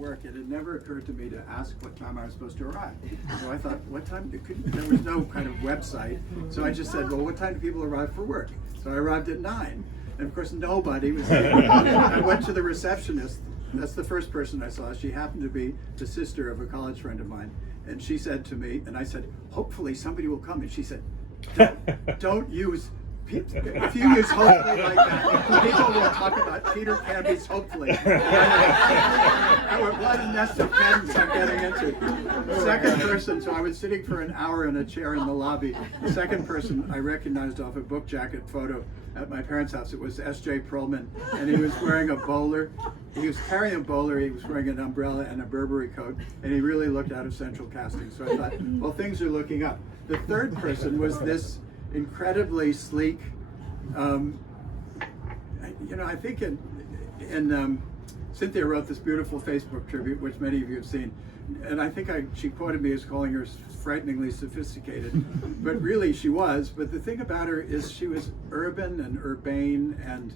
work, it had never occurred to me to ask what time I was supposed to arrive. So I thought, what time? There was no kind of website. So I just said, well, what time do people arrive for work? So I arrived at 9. And of course, nobody was there. I went to the receptionist. That's the first person I saw. She happened to be the sister of a college friend of mine. And she said to me, and I said, hopefully somebody will come. And she said, don't use, if you use hopefully like that, people will talk about Peter Canby's hopefully. What a nest of pedants I'm getting into. The second person, so I was sitting for an hour in a chair in the lobby. The second person I recognized off a book jacket photo at my parents' house. It was S.J. Perlman, and he was wearing a bowler. He was carrying a bowler, he was wearing an umbrella and a Burberry coat, and he really looked out of central casting. So I thought, well, things are looking up. The third person was this incredibly sleek, I think in Cynthia wrote this beautiful Facebook tribute, which many of you have seen, and I think she quoted me as calling her frighteningly sophisticated, but really she was. But the thing about her is she was urban and urbane, and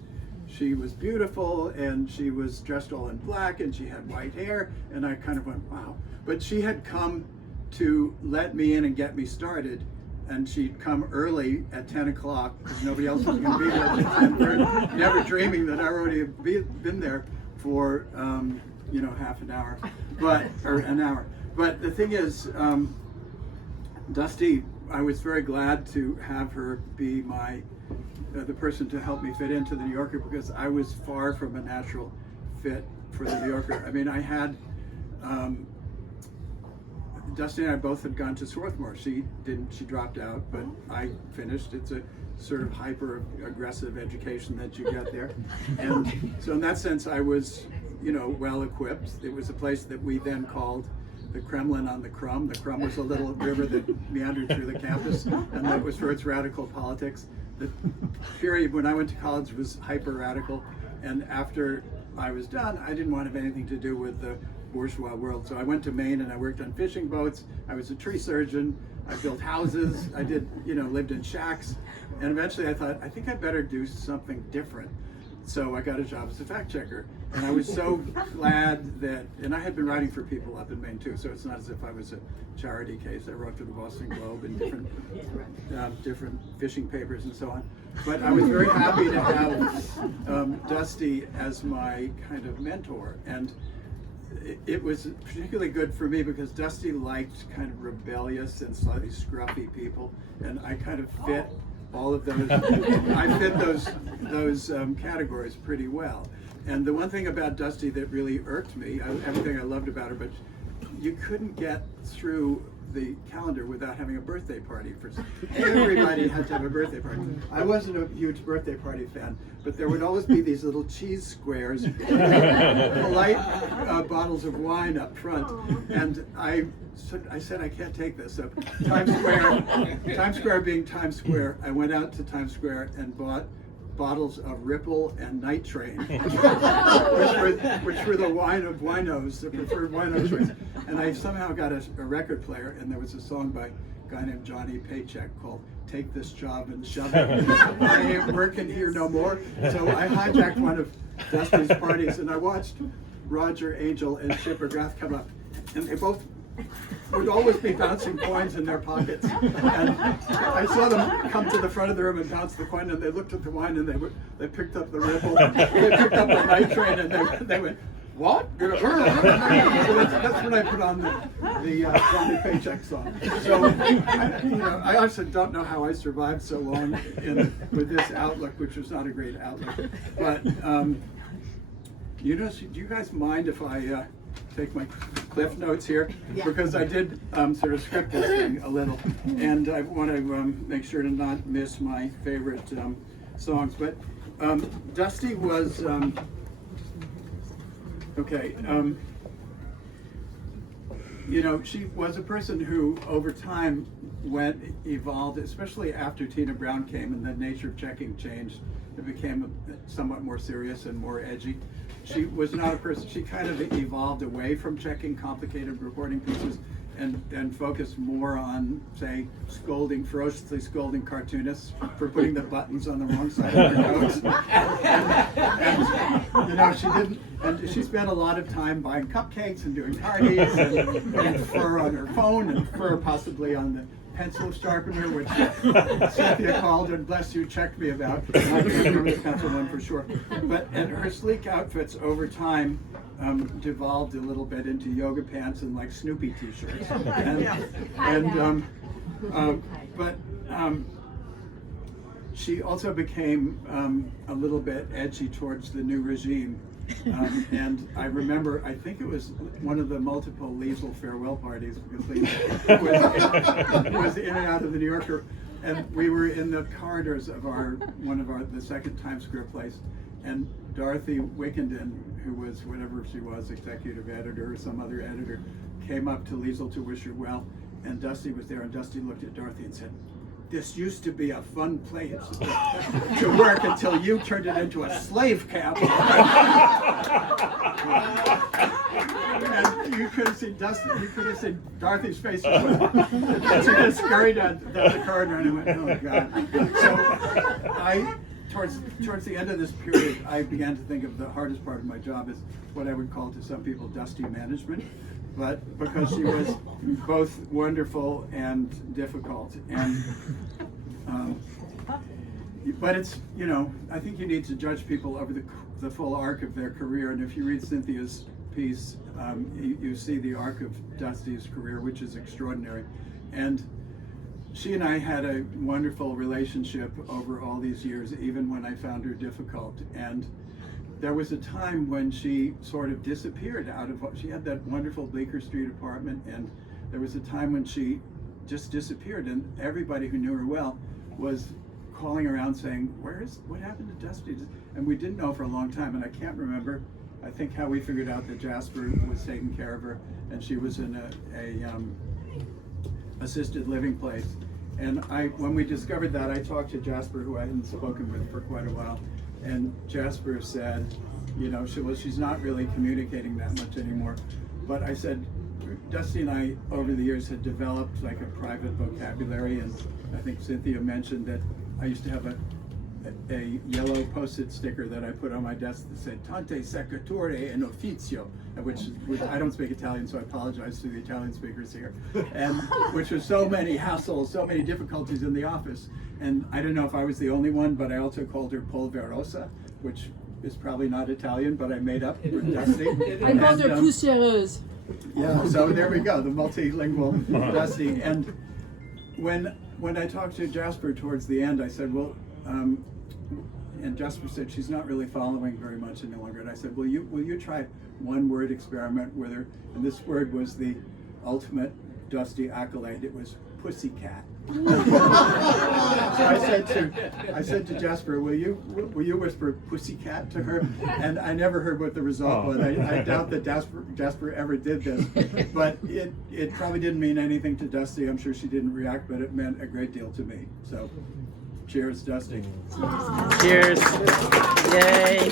she was beautiful, and she was dressed all in black, and she had white hair, and I kind of went, wow. But she had come to let me in and get me started, and she'd come early at 10 o'clock because nobody else was going to be there at 10:30, never dreaming that I already had been there for half an hour, or an hour. But the thing is, Dusty, I was very glad to have her be the person to help me fit into the New Yorker, because I was far from a natural fit for the New Yorker. I mean, I had Dusty and I both had gone to Swarthmore. She didn't, she dropped out, but I finished. It's a sort of hyper aggressive education that you get there. And so in that sense, I was, well equipped. It was a place that we then called the Kremlin on the Krum. The Krum was a little river that meandered through the campus, and that was for its radical politics. The period when I went to college was hyper radical, and after I was done, I didn't want to have anything to do with the bourgeois world. So I went to Maine and I worked on fishing boats. I was a tree surgeon. I built houses. I did, lived in shacks. And eventually I thought, I think I better do something different. So I got a job as a fact checker. And I was so glad that, and I had been writing for people up in Maine too, so it's not as if I was a charity case. I wrote for the Boston Globe and different fishing papers and so on. But I was very happy to have Dusty as my kind of mentor. And it was particularly good for me because Dusty liked kind of rebellious and slightly scruffy people, and I kind of fit all of those. I fit those categories pretty well. And the one thing about Dusty that really irked me, everything I loved about her, but you couldn't get through the calendar without having a birthday party. Everybody had to have a birthday party. I wasn't a huge birthday party fan, but there would always be these little cheese squares, polite bottles of wine up front, and I said I can't take this. So Times Square being Times Square, I went out to Times Square and bought bottles of Ripple and Night Train, which were the wine of winos, the preferred wine of choice. And I somehow got a record player, and there was a song by a guy named Johnny Paycheck called "Take This Job and Shove It." I ain't working here no more. So I hijacked one of Dusty's parties, and I watched Roger Angel and Chip McGrath come up, and they both would always be bouncing coins in their pockets. And I saw them come to the front of the room and bounce the coin, and they looked at the wine, and they picked up the Ripple, they picked up the Night Train, and they went, what? So that's when I put on the Johnny Paycheck song. So I honestly don't know how I survived so long with this outlook, which was not a great outlook. But do you guys mind if I take my cliff notes here? Yeah. Because I did sort of script this thing a little, and I want to make sure to not miss my favorite songs. But Dusty was she was a person who over time evolved, especially after Tina Brown came and the nature of checking changed. It became somewhat more serious and more edgy. she was not a person, she kind of evolved away from checking complicated reporting pieces and focused more on, say, ferociously scolding cartoonists for putting the buttons on the wrong side of their coats. And you know, she didn't, and she spent a lot of time buying cupcakes and doing parties and putting fur on her phone and fur possibly on the pencil sharpener, which Cynthia called and bless you checked me about. I can't remember the pencil one for sure. And her sleek outfits over time devolved a little bit into yoga pants and like Snoopy t-shirts. But she also became a little bit edgy towards the new regime. And I remember, I think it was one of the multiple Liesl farewell parties, because Liesl was in and out of the New Yorker, and we were in the corridors of the second Times Square place, and Dorothy Wickenden, who was whatever she was, executive editor or some other editor, came up to Liesl to wish her well, and Dusty was there, and Dusty looked at Dorothy and said, "This used to be a fun place to work until you turned it into a slave camp." And you could have seen Dusty, you could have seen Dorothy's face. She just scurried down the corridor and I went, "Oh God." So towards the end of this period, I began to think of the hardest part of my job as what I would call to some people Dusty management. But because she was both wonderful and difficult, and but it's, you know, I think you need to judge people over the full arc of their career, and if you read Cynthia's piece, you see the arc of Dusty's career, which is extraordinary. And she and I had a wonderful relationship over all these years, even when I found her difficult. And there was a time when she sort of disappeared she had that wonderful Bleecker Street apartment, and there was a time when she just disappeared, and everybody who knew her well was calling around saying, what happened to Dusty? And we didn't know for a long time, and I can't remember, I think how we figured out that Jasper was taking care of her, and she was in a assisted living place. And when we discovered that, I talked to Jasper, who I hadn't spoken with for quite a while, and Jasper said, you know, she's not really communicating that much anymore. But I said, Dusty and I, over the years, had developed like a private vocabulary, and I think Cynthia mentioned that I used to have a yellow post-it sticker that I put on my desk that said "Tante Secretore in Officio," which I don't speak Italian, so I apologize to the Italian speakers here, and which was so many hassles, so many difficulties in the office. And I don't know if I was the only one, but I also called her Polverosa, which is probably not Italian, but I made up for Dusty. I called her Poussiéreuse. Yeah, so there we go, the multilingual Dusty. And when I talked to Jasper towards the end, I said, well, and Jasper said she's not really following very much any longer. And I said, will you try one word experiment with her? And this word was the ultimate Dusty accolade. It was pussycat. So I said to Jasper, will you whisper pussycat to her? And I never heard what the result was. I doubt that Jasper ever did this, but it probably didn't mean anything to Dusty. I'm sure she didn't react, but it meant a great deal to me. So cheers, Dusty. Cheers. Yay.